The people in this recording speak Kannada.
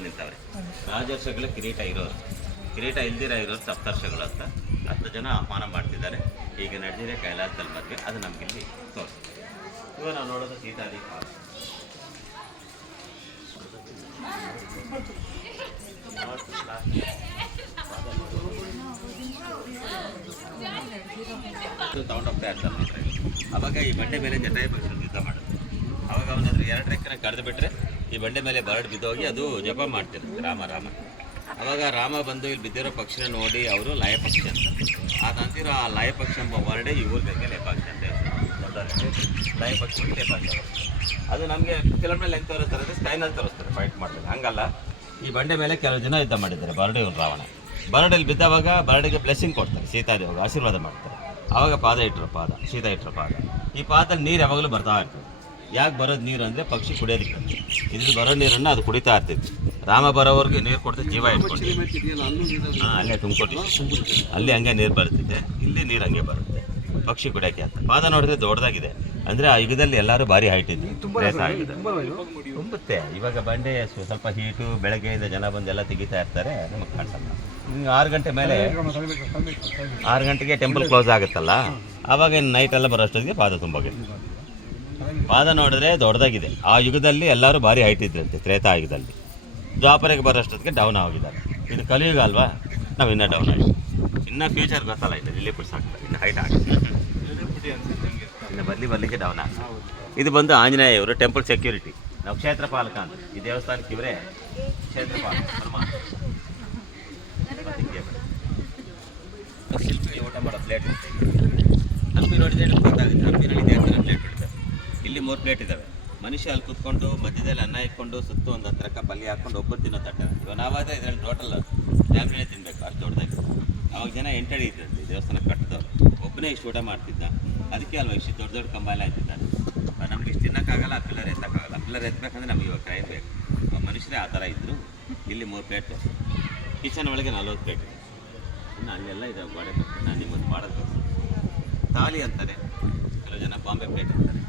ನಿಂತವ್ರೆ. ರಾಜರ್ಷಿಗಳ ಕಿರೀಟ ಇರೋರು, ಕಿರೀಟ ಇಲ್ದಿರ ಇರೋರು ಸಪ್ತರ್ಷಿಗಳು ಅಂತ 10 ಜನ ಆಹ್ವಾನ ಮಾಡ್ತಿದ್ದಾರೆ. ಈಗ ನಡೆದಿದೆ ಕೈಲಾಸದಲ್ಲಿ ಮದುವೆ, ಅದು ನಮಗಿಲ್ಲಿ ತೋರಿಸ್ತೀವಿ. ಇವಾಗ ನಾವು ನೋಡೋದು ಸೀತಾದಿ ತಗೊಂಡೋಗ್ತಾ ಇರ್ತಾರೆ. ಅವಾಗ ಈ ಬಂಡೆ ಮೇಲೆ ಜಟಾಯು ಪಕ್ಷಿ ಯುದ್ಧ ಮಾಡೋದು. ಅವಾಗ ಅವನಾದ್ರು 2 ಎಕರೆ ಕಡ್ದು ಬಿಟ್ಟರೆ ಈ ಬಂಡೆ ಮೇಲೆ ಬರಡು ಬಿದ್ದೋಗಿ ಅದು ಜಪ ಮಾಡ್ತಿರುತ್ತೆ ರಾಮ ರಾಮ. ಅವಾಗ ರಾಮ ಬಂದು ಇಲ್ಲಿ ಬಿದ್ದಿರೋ ಪಕ್ಷಿನ ನೋಡಿ ಅವರು ಲಯ ಪಕ್ಷಿ ಅಂತ. ಆ ನಂತರ ಆ ಲಯ ಪಕ್ಷಿ ಎಂಬ ವರ್ಡೆ ಈ ಊರಿಗೆ ಲೇಪಾಕ್ಷಿ ಅಂತ ಲಯ ಪಕ್ಷಿ ಅಂತ ಲೇಪಾಕ್ಷಿ. ಅದು ನಮಗೆ ಫಿಲಮ್ನಲ್ಲಿ ಹೆಂಗೆ ತೋರಿಸ್ತಾರೆ ಅಂದರೆ ಸ್ಕೈನಲ್ಲಿ ತೋರಿಸ್ತಾರೆ ಫೈಟ್ ಮಾಡ್ತಾರೆ. ಹಂಗಲ್ಲ, ಈ ಬಂಡೆ ಮೇಲೆ ಕೆಲವು ಜನ ಯುದ್ಧ ಮಾಡಿದ್ದಾರೆ. ಬರಡು ಇವನು ರಾವಣ. ಬರಡಲ್ಲಿ ಬಿದ್ದವಾಗ ಬರಡಿಗೆ ಬ್ಲೆಸ್ಸಿಂಗ್ ಕೊಡ್ತಾರೆ, ಸೀತಾದೇವಾಗ ಆಶೀರ್ವಾದ ಮಾಡ್ತಾರೆ. ಆವಾಗ ಪಾದ ಇಟ್ಟರು, ಸೀತಾ ಇಟ್ಟರು ಪಾದ. ಈ ಪಾದದಲ್ಲಿ ನೀರು ಯಾವಾಗಲೂ ಬರ್ತಾ ಇರ್ತದೆ. ಯಾಕೆ ಬರೋದು ನೀರು ಅಂದರೆ ಪಕ್ಷಿ ಕುಡಿಯೋದಕ್ಕೆ. ಇದ್ರಲ್ಲಿ ಬರೋ ನೀರನ್ನು ಅದು ಕುಡಿತಾ ಇರ್ತಿತ್ತು. ರಾಮ ಬರೋವರೆಗೆ ನೀರು ಕೊಡ್ತಾ ಜೀವ ಇಟ್ಕೊಂಡು ಅಲ್ಲೇ ತುಂಬಿಕೊಟ್ಟು ಅಲ್ಲಿ ಹಂಗೆ ನೀರು ಬರುತ್ತಿದೆ. ಇಲ್ಲಿ ನೀರು ಹಂಗೆ ಬರುತ್ತೆ ಪಕ್ಷಿ ಕುಡಿಯೋಕ್ಕೆ ಅಂತ. ಪಾದ ನೋಡಿದ್ರೆ ದೊಡ್ಡದಾಗಿದೆ. ಅಂದರೆ ಆ ಯುಗದಲ್ಲಿ ಎಲ್ಲರೂ ಭಾರಿ ಹೈಟ್ ಇದ್ದು ತುಂಬುತ್ತೆ. ಇವಾಗ ಬಂಡೆ ಸ್ವಲ್ಪ ಹೀಟು, ಬೆಳಗ್ಗೆಯಿಂದ ಜನ ಬಂದೆಲ್ಲ ತೆಗಿತಾ ಇರ್ತಾರೆ, ನಮಗೆ ಕಾಣಿಸಲ್ಲ. 6 ಗಂಟೆ ಮೇಲೆ 6 ಗಂಟೆಗೆ ಟೆಂಪಲ್ ಕ್ಲೋಸ್ ಆಗುತ್ತಲ್ಲ, ಆವಾಗ ನೈಟೆಲ್ಲ ಬರೋಷ್ಟೊತ್ತಿಗೆ ಪಾದ ತುಂಬೋಗಿದೆ. ಪಾದ ನೋಡಿದ್ರೆ ದೊಡ್ಡದಾಗಿದೆ. ಆ ಯುಗದಲ್ಲಿ ಎಲ್ಲರೂ ಭಾರಿ ಹೈಟ್ ಇದ್ರಂತೆ. ತ್ರೇತಾಯುಗದಲ್ಲಿ ದ್ವಾಪರಿಗೆ ಬರೋಷ್ಟೊತ್ತಿಗೆ ಡೌನ್ ಆಗಿದ್ದಾರೆ. ಇದು ಕಲಿಯುಗ ಅಲ್ವಾ, ನಾವು ಇನ್ನೂ ಡೌನ್ ಆಗಿ ಇನ್ನೂ ಫ್ಯೂಚರ್ ಗೊತ್ತಲ್ಲ. ಇನ್ನು ಇಲ್ಲಿ ಬಿಡ್ಸಾಕ್ತಾರೆ, ಇನ್ನು ಹೈಟ್ ಆಗುತ್ತೆ, ಇನ್ನು ಬರ್ಲಿಕ್ಕೆ ಡೌನ್ ಆಗ್ತದೆ. ಇದು ಬಂದು ಆಂಜನೇಯ ಇವರು ಟೆಂಪಲ್ ಸೆಕ್ಯೂರಿಟಿ. ನಾವು ಕ್ಷೇತ್ರ ಪಾಲಕ ಅಂತ. ಈ ದೇವಸ್ಥಾನಕ್ಕೆ ಇವರೇ ಕ್ಷೇತ್ರ ಪಾಲಕ. ಶಿಲ್ಪಿ ಊಟ ಮಾಡೋ ಪ್ಲೇಟ್ ಹಂಪಿ ನೋಡಿದ್ರೆ ಗೊತ್ತಾಗುತ್ತೆ. ಹಂಪಿನಲ್ಲಿ ದೇವಸ್ಥಾನ ಪ್ಲೇಟ್ ಬಿಡ್ತಾರೆ. ಇಲ್ಲಿ 3 ಪ್ಲೇಟ್ ಇದ್ದಾವೆ. ಮನುಷ್ಯ ಅಲ್ಲಿ ಕೂತ್ಕೊಂಡು ಮಧ್ಯದಲ್ಲಿ ಅನ್ನ ಇಟ್ಕೊಂಡು ಸುತ್ತು ಒಂದು 10 ರಕ ಪಲ್ಯ ಹಾಕ್ಕೊಂಡು ಒಬ್ಬರು ತಿನ್ನೋ ತಟ್ಟೆ. ಇವಾಗ ನಾವಾದರೆ ಇದರಲ್ಲಿ ಟೋಟಲ್ ಫ್ಯಾಮಿಲಿನೇ ತಿನ್ನಬೇಕು, ಅಷ್ಟು ದೊಡ್ಡದಾಗಿ. ಅವಾಗ ಜನ ಎಂಟಡಿ ಇದ್ದಂತೆ ದೇವಸ್ಥಾನ ಕಟ್ಟಿದವರು. ಒಬ್ಬನೇ ಇಷ್ಟು ಊಟ ಮಾಡ್ತಿದ್ದ. ಅದಕ್ಕೆ ಅಲ್ವಾ ಇಷ್ಟು ದೊಡ್ಡ ದೊಡ್ಡ ಕಂಬ ಎಲ್ಲ ಇಟ್ಟಿದ್ದಾರೆ. ನಮ್ಗೆ ಇಷ್ಟು ತಿನ್ನೋಕ್ಕಾಗಲ್ಲ, ಆ ಪಿಲ್ಲರ್ ಎತ್ತಕ್ಕಾಗಲ್ಲ. ಪಿಲ್ಲರ್ ಎತ್ತಬೇಕಂದ್ರೆ ನಮಗೆ ಇವಾಗ ಕ್ರೈನ್ ಬೇಕು. ಮನುಷ್ಯರೇ ಆ ಥರ ಇದ್ದರು. ಇಲ್ಲಿ 3 ಪ್ಲೇಟ್. ಕಿಚನ್ ಒಳಗೆ 40 ಪ್ಲೇಟ್ ಇದೆ. ಇನ್ನು ಅಲ್ಲೆಲ್ಲ ಇದೆ ಗೋಡೆ ಬಗ್ಗೆ. ನಾನು ನಿಮ್ಮದು ಮಾಡೋದು ತಾಲಿ ಅಂತಾರೆ, ಕೆಲವು ಜನ ಬಾಂಬೆ ಪ್ಲೇಟ್ ಅಂತಾರೆ.